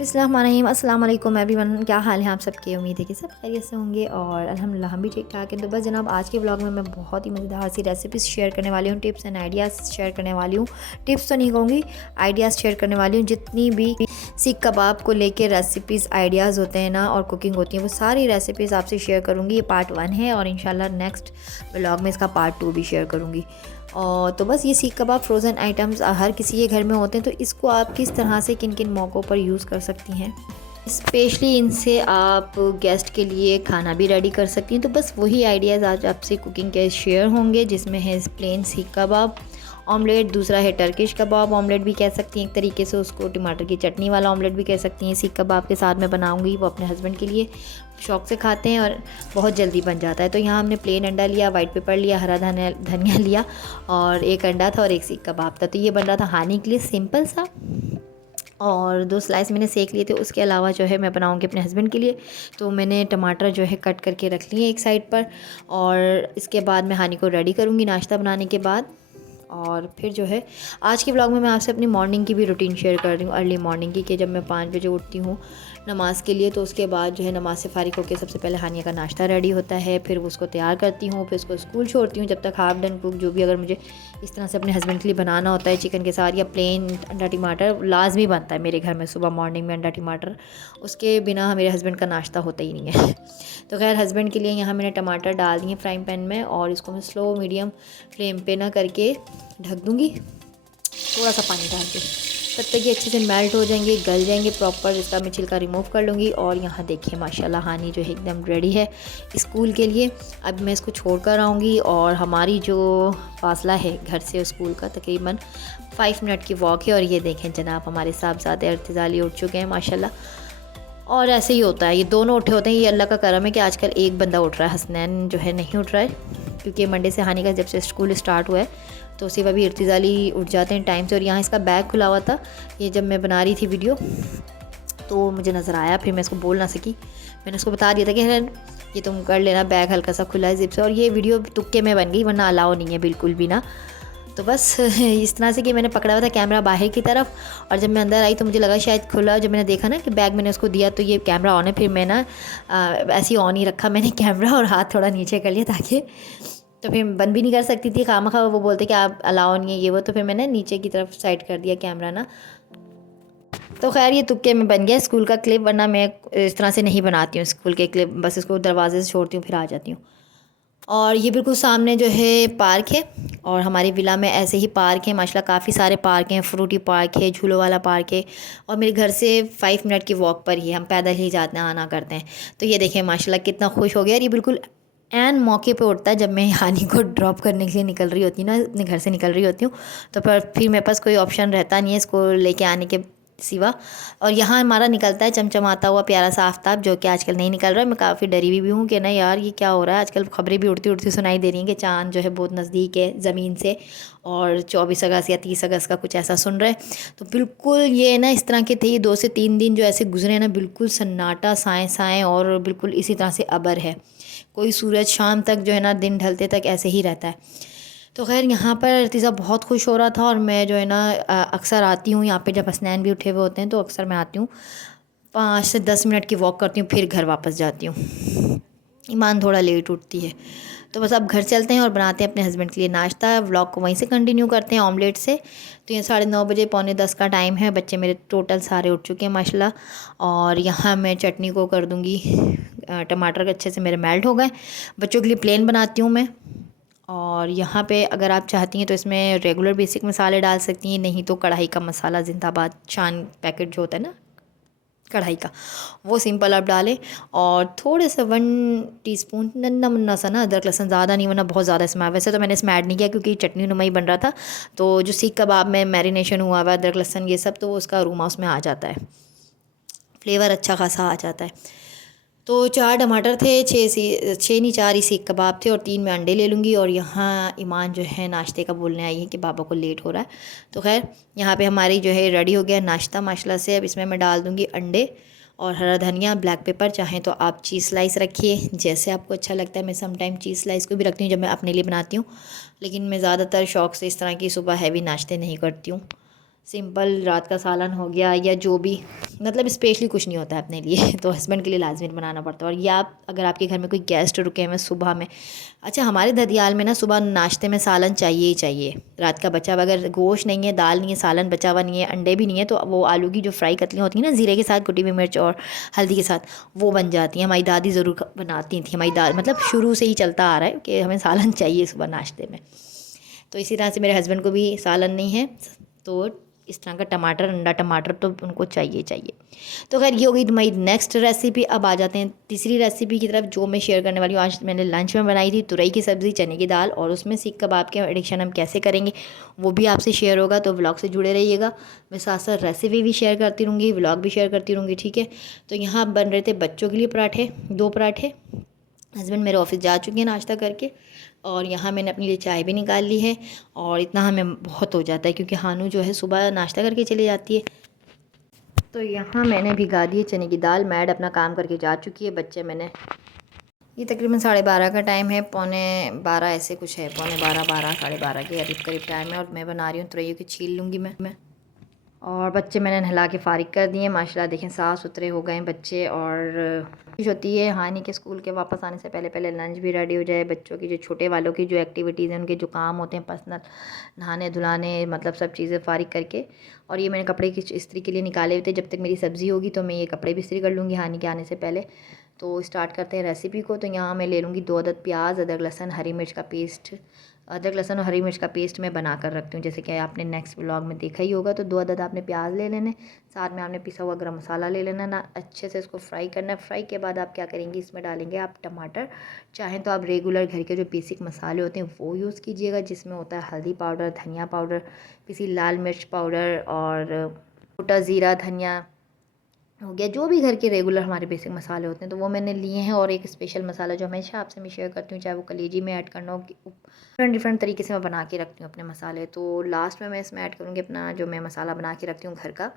अस्सलाम वालेकुम एवरीवन, क्या हाल है आप सबके। उम्मीद है कि सब खैरियत से होंगे और अल्हम्दुलिल्लाह हम भी ठीक ठाक हैं। तो बस जनाब, आज के ब्लॉग में मैं बहुत ही मज़ेदार सी रेसिपीज़ शेयर करने वाली हूँ, टिप्स एंड आइडियाज़ शेयर करने वाली हूँ। टिप्स तो नहीं कहूँगी, आइडियाज़ शेयर करने वाली हूँ। जितनी भी सीख कबाब को लेके रेसिपीज़ आइडियाज़ होते हैं ना और कुकिंग होती है, वो सारी रेसिपीज़ आपसे शेयर करूँगी। ये पार्ट 1 है और इंशाल्लाह नेक्स्ट ब्लॉग में इसका पार्ट 2 भी शेयर करूँगी। और तो बस ये सीख कबाब फ्रोज़न आइटम्स हर किसी के घर में होते हैं, तो इसको आप किस तरह से किन किन मौक़ों पर यूज़ कर सकती हैं। स्पेशली इनसे आप गेस्ट के लिए खाना भी रेडी कर सकती हैं। तो बस वही आइडियाज़ आज आपसे कुकिंग के शेयर होंगे, जिसमें है प्लेन सीख कबाब ऑमलेट, दूसरा है टर्किश कबाब ऑमलेट भी कह सकती हैं एक तरीके से उसको, टमाटर की चटनी वाला ऑमलेट भी कह सकती हैं। सीख कबाब के साथ मैं बनाऊंगी, वो अपने हस्बैंड के लिए शौक़ से खाते हैं और बहुत जल्दी बन जाता है। तो यहाँ हमने प्लेन अंडा लिया, वाइट पेपर लिया, हरा धनिया लिया और एक अंडा था और एक सीख कबाब था। तो ये बन रहा था हानी के लिए सिंपल सा, और 2 स्लाइस मैंने सेक लिए थे। उसके अलावा जो है मैं बनाऊंगी अपने हस्बैंड के लिए। तो मैंने टमाटर जो है कट करके रख लिए एक साइड पर, और इसके बाद मैं हानी को रेडी करूँगी नाश्ता बनाने के बाद। और फिर जो है आज के ब्लॉग में मैं आपसे अपनी मॉर्निंग की भी रूटीन शेयर कर रही हूँ, अर्ली मॉर्निंग की, कि जब मैं 5 बजे उठती हूँ नमाज़ के लिए, तो उसके बाद जो है नमाज से फ़ारिग होकर सबसे पहले हानिया का नाश्ता रेडी होता है, फिर उसको तैयार करती हूँ, फिर उसको स्कूल छोड़ती हूँ जब तक हाफ डन कुक, जो भी अगर मुझे इस तरह से अपने हस्बैंड के लिए बनाना होता है चिकन के साथ, या प्लेन अंडा टमाटर लाजमी बनता है मेरे घर में सुबह मॉर्निंग में अंडा टमाटर, उसके बिना मेरे हस्बैंड का नाश्ता होता ही नहीं है। तो खैर हस्बैंड के लिए यहाँ मैंने टमाटर डाल दिए फ्राइंग पैन में, और इसको मैं स्लो मीडियम फ्लेम पे ना करके ढक दूँगी थोड़ा सा पानी डाल के, तब तक ये अच्छे से मेल्ट हो जाएंगे, गल जाएंगे प्रॉपर। इसका मैं छिलका रिमूव कर लूँगी। और यहाँ देखिए माशाल्लाह हानी जो है एकदम रेडी है स्कूल के लिए। अब मैं इसको छोड़ कर आऊँगी, और हमारी जो फासला है घर से स्कूल का तकरीबन 5 मिनट की वॉक है। और ये देखें जनाब, हमारे साहबजादे अर्तिज़ाली उठ चुके हैं माशाल्लाह। और ऐसे ही होता है, ये दोनों उठे होते हैं। ये अल्लाह का करम है कि आजकल एक बंदा उठ रहा है, हसनैन जो है नहीं उठ रहा है, क्योंकि मंडे से हानि का जब से स्कूल स्टार्ट हुआ है तो सिर्फ अभी इर्तिज़ाली उठ जाते हैं टाइम से। और यहाँ इसका बैग खुला हुआ था, ये जब मैं बना रही थी वीडियो तो मुझे नज़र आया, फिर मैं इसको बोल ना सकी। मैंने उसको बता दिया था कि ये तुम कर लेना, बैग हल्का सा खुला है जिप से। और ये वीडियो तुक्के में बन गई, वरना अलाउ नहीं है बिल्कुल भी ना। तो बस इस तरह से कि मैंने पकड़ा हुआ था कैमरा बाहर की तरफ, और जब मैं अंदर आई तो मुझे लगा शायद खुला। जब मैंने देखा ना कि बैग मैंने उसको दिया तो ये कैमरा ऑन है, फिर मैं ना ऐसे ही ऑन ही रखा मैंने कैमरा, और हाथ थोड़ा नीचे कर लिया ताकि, तो फिर बंद भी नहीं कर सकती थी खामखा, वो बोलते कि आप अलाउ नहीं है ये वो, तो फिर मैंने नीचे की तरफ साइड कर दिया कैमरा ना। तो खैर ये तुक्के में बन गया स्कूल का क्लिप, वरना मैं इस तरह से नहीं बनाती हूँ स्कूल के क्लिप, बस इसको दरवाजे से छोड़ती हूँ फिर आ जाती हूँ। और ये बिल्कुल सामने जो है पार्क है, और हमारी विला में ऐसे ही पार्क है माशाल्लाह, काफ़ी सारे पार्क हैं, फ्रूटी पार्क है, झूलों वाला पार्क है, और मेरे घर से 5 मिनट की वॉक पर ही हम पैदल ही जाते हैं आना करते हैं। तो ये देखें माशाल्लाह कितना खुश हो गया। और ये बिल्कुल एन मौके पे उठता है जब मैं हानी को ड्रॉप करने के लिए निकल रही होती हूँ ना, अपने घर से निकल रही होती हूँ, तो फिर मेरे पास कोई ऑप्शन रहता नहीं है इसको लेके आने के सिवा। और यहाँ हमारा निकलता है चमचमाता हुआ प्यारा सा आफ्ताब, जो कि आजकल नहीं निकल रहा है। मैं काफ़ी डरी हुई भी हूँ कि ना यार ये क्या हो रहा है, आजकल खबरें भी उड़ती उड़ती सुनाई दे रही हैं कि चाँद जो है बहुत नज़दीक है ज़मीन से, और 24 अगस्त या 30 अगस्त का कुछ ऐसा सुन रहे हैं। तो बिल्कुल ये ना इस तरह के थे, ये 2 से 3 दिन जो ऐसे गुजरे ना, बिल्कुल सन्नाटा साएँ साएँ, और बिल्कुल इसी तरह से अबर है, कोई सूरज शाम तक जो है ना दिन ढलते तक ऐसे ही रहता है। तो खैर यहाँ पर अर्तिज़ा बहुत खुश हो रहा था, और मैं जो है ना अक्सर आती हूँ यहाँ पे जब हसनैन भी उठे हुए होते हैं, तो अक्सर मैं आती हूँ 5 से 10 मिनट की वॉक करती हूँ, फिर घर वापस जाती हूँ। ईमान थोड़ा लेट उठती है। तो बस अब घर चलते हैं और बनाते हैं अपने हस्बैंड के लिए नाश्ता। व्लॉग को वहीं से कंटिन्यू करते हैं ऑमलेट से। तो ये 9:30 बजे 9:45 का टाइम है, बच्चे मेरे टोटल सारे उठ चुके हैं माशाल्लाह। और यहाँ मैं चटनी को कर दूँगी, टमाटर अच्छे से मेरे मेल्ट हो गए। बच्चों के लिए प्लेन बनाती हूँ मैं। और यहाँ पे अगर आप चाहती हैं तो इसमें रेगुलर बेसिक मसाले डाल सकती हैं, नहीं तो कढ़ाई का मसाला जिंदाबाद शान पैकेट जो होता है ना कढ़ाई का, वो सिंपल आप डालें। और थोड़े से 1 टीस्पून नन्ना मुन्ना सा ना अदरक लहसुन, ज़्यादा नहीं वरना बहुत ज़्यादा इसमें, वैसे तो मैंने इसमें ऐड नहीं किया क्योंकि चटनी नुमा ही बन रहा था। तो जो सीख कबाब में मैरिनेशन हुआ हुआ अदरक लहसुन ये सब, तो उसका अरोमा उसमें आ जाता है, फ्लेवर अच्छा खासा आ जाता है। तो 4 टमाटर थे, 6 नहीं 4 ही सीख कबाब थे, और 3 मैं अंडे ले लूँगी। और यहाँ ईमान जो है नाश्ते का बोलने आई है कि बाबा को लेट हो रहा है। तो खैर यहाँ पे हमारी जो है रेडी हो गया नाश्ता माशाल्लाह से। अब इसमें मैं डाल दूँगी अंडे और हरा धनिया, ब्लैक पेपर, चाहें तो आप चीज़ स्लाइस रखिए जैसे आपको अच्छा लगता है। मैं समटाइम चीज़ स्लाइस को भी रखती हूँ जब मैं अपने लिए बनाती हूँ, लेकिन मैं ज़्यादातर शौक़ से इस तरह की सुबह हैवी नाश्ते नहीं करती हूँ। सिंपल रात का सालन हो गया या जो भी मतलब स्पेशली कुछ नहीं होता है अपने लिए तो हस्बैंड के लिए लाजमी बनाना पड़ता है। और या आप अगर आपके घर में कोई गेस्ट रुके हुए सुबह में, अच्छा हमारे ददियाल में ना सुबह नाश्ते में सालन चाहिए ही चाहिए। रात का बचा हुआ अगर गोश्त नहीं है, दाल नहीं है, सालन बचा हुआ नहीं है, अंडे भी नहीं है, तो वो आलू की जो फ्राई कतलियाँ होती हैं ना ज़ीरे के साथ, कुटी हुई मिर्च और हल्दी के साथ, वो बन जाती हैं। हमारी दादी ज़रूर बनाती थी, हमारी दादी मतलब शुरू से ही चलता आ रहा है कि हमें सालन चाहिए सुबह नाश्ते में। तो इसी तरह से मेरे हस्बैंड को भी सालन नहीं है तो इस तरह का टमाटर, अंडा टमाटर तो उनको चाहिए चाहिए। तो खैर ये हो गई तुम्हारी नेक्स्ट रेसिपी। अब आ जाते हैं तीसरी रेसिपी की तरफ जो मैं शेयर करने वाली हूँ। आज मैंने लंच में बनाई थी तुरई की सब्ज़ी, चने की दाल, और उसमें सीख कबाब के एडिक्शन हम कैसे करेंगे वो भी आपसे शेयर होगा, तो व्लॉग से जुड़े रहिएगा। मैं साथ साथ रेसिपी भी शेयर करती रहूँगी, व्लॉग भी शेयर करती रहूँगी, ठीक है। तो यहाँ बन रहे थे बच्चों के लिए पराठे, 2 पराठे। हस्बैंड मेरे ऑफिस जा चुके हैं नाश्ता करके, और यहाँ मैंने अपने लिए चाय भी निकाल ली है, और इतना हमें बहुत हो जाता है क्योंकि हानू जो है सुबह नाश्ता करके चली जाती है। तो यहाँ मैंने भिगा दी है चने की दाल, मैड अपना काम करके जा चुकी है, बच्चे मैंने, ये तकरीबन 12:30 का टाइम है, 11:45 ऐसे कुछ है, 11:45 12:30 के करीब करीब टाइम है। और मैं बना रही हूँ तुरैयों की छील लूँगी मैं। और बच्चे मैंने नहला के फ़ारिग कर दिए माशाल्लाह, देखें साफ़ सुथरे हो गए बच्चे। और कोशिश होती है हानी के स्कूल के वापस आने से पहले पहले लंच भी रेडी हो जाए। बच्चों की जो छोटे वालों की जो एक्टिविटीज़ हैं, उनके जो काम होते हैं पर्सनल, नहाने धुलाने, मतलब सब चीज़ें फ़ारिग करके। और ये मैंने कपड़े की इस्त्री के लिए निकाले हुए थे, जब तक मेरी सब्ज़ी होगी तो मैं ये कपड़े भी इस्त्री कर लूँगी हानी के आने से पहले। तो स्टार्ट करते हैं रेसिपी को। तो यहाँ मैं ले लूँगी 2 अदद प्याज, अदरक लहसुन, हरी मिर्च का पेस्ट। अदरक लहसुन और हरी मिर्च का पेस्ट मैं बना कर रखती हूँ, जैसे कि आपने नेक्स्ट व्लॉग में देखा ही होगा। तो 2 अदद आपने प्याज ले लेने, साथ में आपने पिसा हुआ गरम मसाला ले लेना ना, अच्छे से इसको फ्राई करना है। फ्राई के बाद आप क्या करेंगे, इसमें डालेंगे आप टमाटर। चाहें तो आप रेगुलर घर के जो बेसिक मसाले होते हैं वो यूज़ कीजिएगा, जिसमें होता है हल्दी पाउडर, धनिया पाउडर, पिसी लाल मिर्च पाउडर, और गोटा ज़ीरा, धनिया हो गया, जो भी घर के रेगुलर हमारे बेसिक मसाले होते हैं तो वो मैंने लिए हैं। और एक स्पेशल मसाला जो हमेशा आपसे मैं शेयर करती हूँ, चाहे वो कलेजी में ऐड करना हो, डिफरेंट डिफरेंट तरीके से मैं बना के रखती हूँ अपने मसाले। तो लास्ट में मैं इसमें ऐड करूँगी अपना जो मैं मसाला बना के रखती हूँ घर का।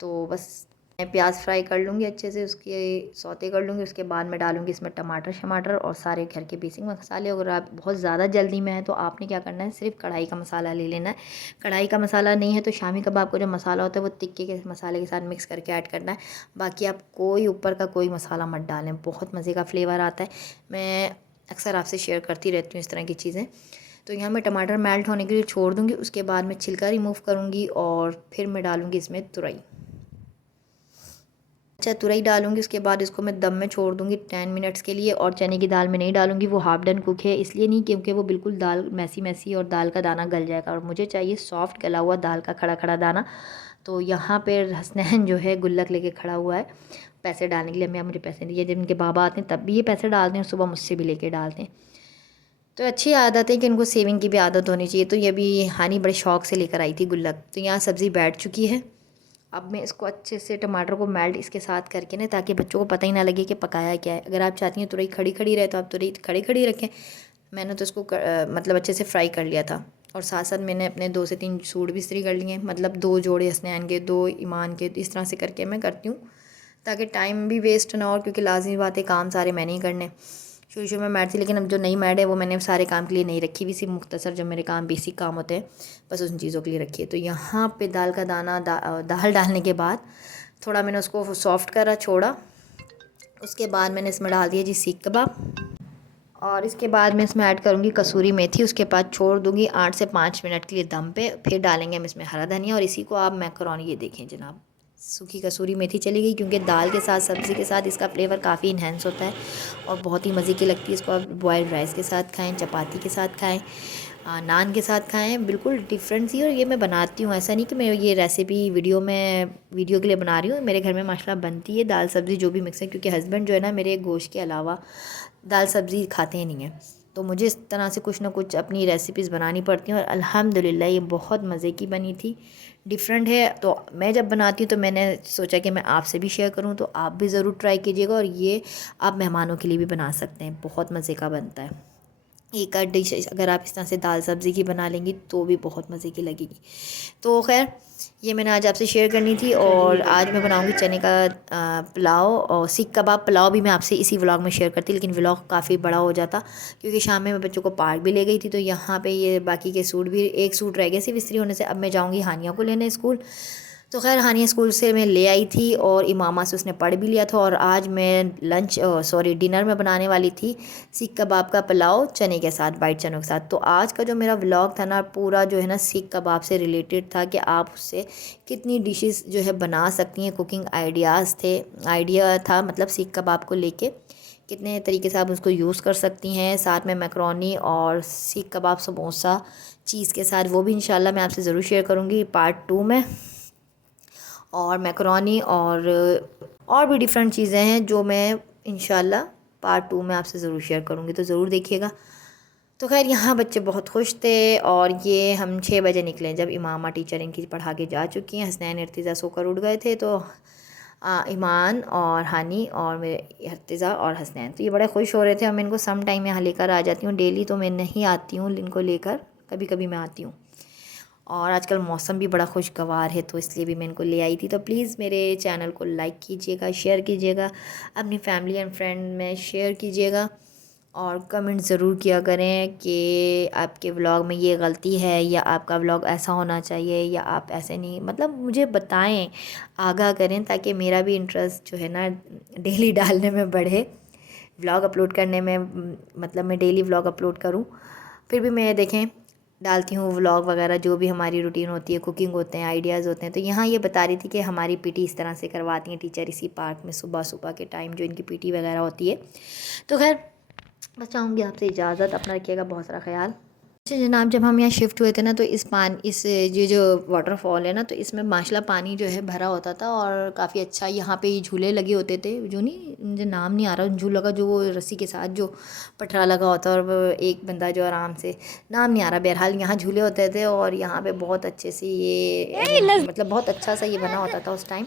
तो बस मैं प्याज फ्राई कर लूँगी अच्छे से, उसके सौते कर लूँगी। उसके बाद मैं डालूँगी इसमें टमाटर शमाटर और सारे घर के बेसिक मसाले। अगर आप बहुत ज़्यादा जल्दी में है तो आपने क्या करना है, सिर्फ कढ़ाई का मसाला ले लेना है। कढ़ाई का मसाला नहीं है तो शामी कबाब का जो मसाला होता है वो तिक्के के मसाले के साथ मिक्स करके ऐड करना है। बाकी आप कोई ऊपर का कोई मसाला मत डालें, बहुत मज़े का फ्लेवर आता है। मैं अक्सर आपसे शेयर करती रहती हूँ इस तरह की चीज़ें। तो यहाँ मैं टमाटर मेल्ट होने के लिए छोड़ दूँगी, उसके बाद मैं छिलका रिमूव करूँगी और फिर मैं डालूँगी इसमें तुरई। अच्छा तुरई डालूँगी, उसके बाद इसको मैं दम में छोड़ दूँगी 10 मिनट्स के लिए। और चने की दाल में नहीं डालूँगी, वो हाफ डन कुक है, इसलिए नहीं क्योंकि वो बिल्कुल दाल मैसी मैसी और दाल का दाना गल जाएगा, और मुझे चाहिए सॉफ्ट गला हुआ दाल का खड़ा खड़ा दाना। तो यहाँ पे हसनैन जो है गुल्लक लेके खड़ा हुआ है पैसे डालने के लिए। मैं मुझे पैसे दिए, जब इनके बाबा आते हैं तब भी ये पैसे डालते हैं, सुबह मुझसे भी लेके डालते हैं। तो अच्छी आदत है कि इनको सेविंग की भी आदत होनी चाहिए। तो ये भी हानी बड़े शौक से लेकर आई थी गुल्लक। तो यहाँ सब्ज़ी बैठ चुकी है, अब मैं इसको अच्छे से टमाटर को मेल्ट इसके साथ करके ना, ताकि बच्चों को पता ही ना लगे कि पकाया क्या है। अगर आप चाहती हैं तुरई खड़ी खड़ी रहे तो आप तुरई खड़ी खड़ी रखें। मैंने तो इसको मतलब अच्छे से फ्राई कर लिया था। और साथ साथ मैंने अपने 2 से 3 सूट भी इस्त्री कर लिए, मतलब 2 जोड़े हसनैन के, 2 ईमान के। इस तरह से करके मैं करती हूँ ताकि टाइम भी वेस्ट ना हो, क्योंकि लाजमी बात है काम सारे मैंने ही करने। शुरू शुरू में मैड थी, लेकिन अब जो नई मैड है वो मैंने सारे काम के लिए नहीं रखी हुई, सिर्फ मुख्तसर जो मेरे काम बेसिक काम होते हैं बस उन चीज़ों के लिए रखी है। तो यहाँ पे दाल का दाना दाल डालने के बाद थोड़ा मैंने उसको सॉफ्ट करा छोड़ा। उसके बाद मैंने इसमें डाल दिया जी सीख कबाब, और इसके बाद मैं इसमें ऐड करूँगी कसूरी मेथी। उसके बाद छोड़ दूँगी 8 से 5 मिनट के लिए दम पे, फिर डालेंगे हम इसमें हरा धनिया। और इसी को आप मैकरोनी, ये देखें जनाब, सूखी कसूरी मेथी चली गई, क्योंकि दाल के साथ सब्ज़ी के साथ इसका फ्लेवर काफ़ी इन्हेंस होता है और बहुत ही मज़े की लगती है। इसको आप बॉयल्ड राइस के साथ खाएं, चपाती के साथ खाएं, नान के साथ खाएं, बिल्कुल डिफरेंट सी। और ये मैं बनाती हूँ, ऐसा नहीं कि मैं ये रेसिपी वीडियो के लिए बना रही हूँ। मेरे घर में माशाल्लाह बनती है दाल सब्ज़ी जो भी मिक्स है, क्योंकि हस्बैंड जो है ना मेरे गोश्त के अलावा दाल सब्ज़ी खाते ही नहीं हैं। तो मुझे इस तरह से कुछ ना कुछ अपनी रेसिपीज़ बनानी पड़ती हैं, और अल्हम्दुलिल्लाह ये बहुत मज़े की बनी थी, डिफरेंट है। तो मैं जब बनाती हूँ तो मैंने सोचा कि मैं आपसे भी शेयर करूँ, तो आप भी ज़रूर ट्राई कीजिएगा। और ये आप मेहमानों के लिए भी बना सकते हैं, बहुत मज़े का बनता है। एक आध डिश अगर आप इस तरह से दाल सब्ज़ी की बना लेंगी तो भी बहुत मज़े की लगेगी। तो खैर ये मैंने आज आपसे शेयर करनी थी। और आज मैं बनाऊंगी चने का पुलाव, और सीख कबाब पुलाव भी मैं आपसे इसी व्लॉग में शेयर करती, लेकिन व्लॉग काफ़ी बड़ा हो जाता, क्योंकि शाम में मैं बच्चों को पार्क भी ले गई थी। तो यहाँ पे ये बाकी के सूट भी, एक सूट रह गए सिर्फ इस्त्री होने से। अब मैं जाऊँगी हानिया को लेने स्कूल। तो खैर हानिया स्कूल से मैं ले आई थी और इमामा से उसने पढ़ भी लिया था। और आज मैं डिनर में बनाने वाली थी सीख कबाब का पुलाव चने के साथ, वाइट चनों के साथ। तो आज का जो मेरा व्लॉग था ना, पूरा जो है ना सीख कबाब से रिलेटेड था कि आप उससे कितनी डिशेस जो है बना सकती हैं। कुकिंग आइडिया था, मतलब सीख कबाब को लेके कितने तरीके से आप उसको यूज़ कर सकती हैं। साथ में मैक्रोनी और सीख कबाब समोसा चीज़ के साथ, वो भी इंशाल्लाह मैं आपसे ज़रूर शेयर करूँगी पार्ट 2 में। और मैकरोनी और भी डिफरेंट चीज़ें हैं जो मैं इंशाल्लाह पार्ट 2 में आपसे ज़रूर शेयर करूँगी, तो ज़रूर देखिएगा। तो खैर यहाँ बच्चे बहुत खुश थे और ये हम 6 बजे निकले जब इमामा टीचर इनकी पढ़ा के जा चुकी हैं। हसनैन इर्तिज़ा सोकर उठ गए थे, तो ईमान और हानी और मेरे इर्तिज़ा और हसनैन, तो ये बड़े खुश हो रहे थे। और मैं इनको सम टाइम यहाँ लेकर आ जाती हूँ, डेली तो मैं नहीं आती हूँ इनको लेकर, कभी कभी मैं आती हूँ। और आजकल मौसम भी बड़ा खुशगवार है, तो इसलिए भी मैं इनको ले आई थी। तो प्लीज़ मेरे चैनल को लाइक कीजिएगा, शेयर कीजिएगा, अपनी फैमिली एंड फ्रेंड में शेयर कीजिएगा। और कमेंट ज़रूर किया करें कि आपके व्लॉग में ये गलती है या आपका व्लॉग ऐसा होना चाहिए या आप ऐसे नहीं, मतलब मुझे बताएं, आगाह करें, ताकि मेरा भी इंटरेस्ट जो है ना डेली डालने में बढ़े, व्लॉग अपलोड करने में। मतलब मैं डेली व्लॉग अपलोड करूं, फिर भी मैं देखें डालती हूँ व्लॉग वगैरह, जो भी हमारी रूटीन होती है, कुकिंग होते हैं, आइडियाज़ होते हैं। तो यहाँ ये बता रही थी कि हमारी पीटी इस तरह से करवाती हैं टीचर इसी पार्क में सुबह सुबह के टाइम जो इनकी पीटी वगैरह होती है। तो खैर बस चाहूँगी आपसे इजाज़त, अपना रखिएगा बहुत सारा ख्याल। अच्छा जनाब, जब हम यहाँ शिफ्ट हुए थे ना, तो इस ये जो वाटरफॉल है ना, तो इसमें माशाल्लाह पानी जो है भरा होता था और काफ़ी अच्छा यहाँ पे ये झूले लगे होते थे, जो नहीं मुझे नाम नहीं आ रहा झूला का, जो वो रस्सी के साथ जो पटरा लगा होता है और वो एक बंदा जो आराम से, नाम नहीं आ रहा, बहरहाल यहाँ झूले होते थे। और यहाँ पे बहुत अच्छे से ये मतलब बहुत अच्छा सा ये बना होता था उस टाइम।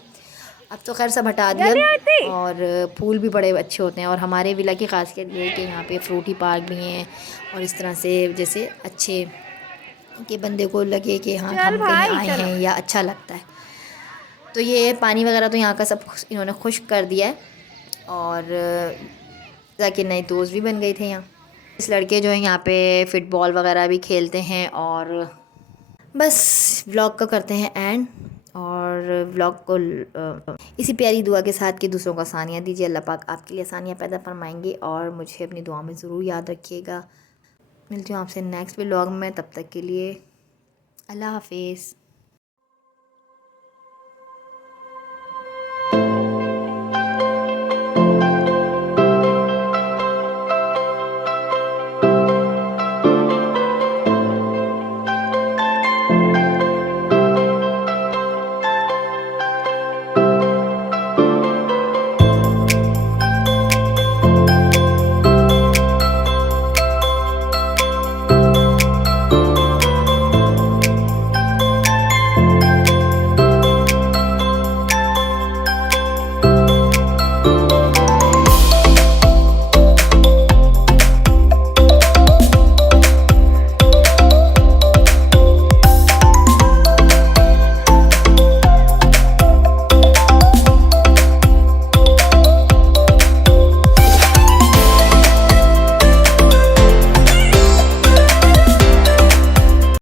अब तो खैर सब हटा दिया। और फूल भी बड़े अच्छे होते हैं। और हमारे विला की खासियत ये है कि यहाँ पे फ्रूटी पार्क भी हैं, और इस तरह से जैसे अच्छे कि बंदे को लगे कि हाँ हम कहीं आए हैं या अच्छा लगता है। तो ये पानी वगैरह तो यहाँ का सब इन्होंने खुश्क कर दिया है। और जाके नए दोस्त भी बन गए थे यहाँ। इस लड़के जो है यहाँ पे फ़ुटबॉल वगैरह भी खेलते हैं। और बस व्लॉग को करते हैं एंड, और व्लॉग को इसी प्यारी दुआ के साथ कि दूसरों को आसानियाँ दीजिए। अल्लाह पाक आपके लिए आसानियाँ पैदा फरमाएंगे और मुझे अपनी दुआ में ज़रूर याद रखिएगा। मिलती हूँ आपसे नेक्स्ट व्लॉग में, तब तक के लिए अल्लाह हाफिज़।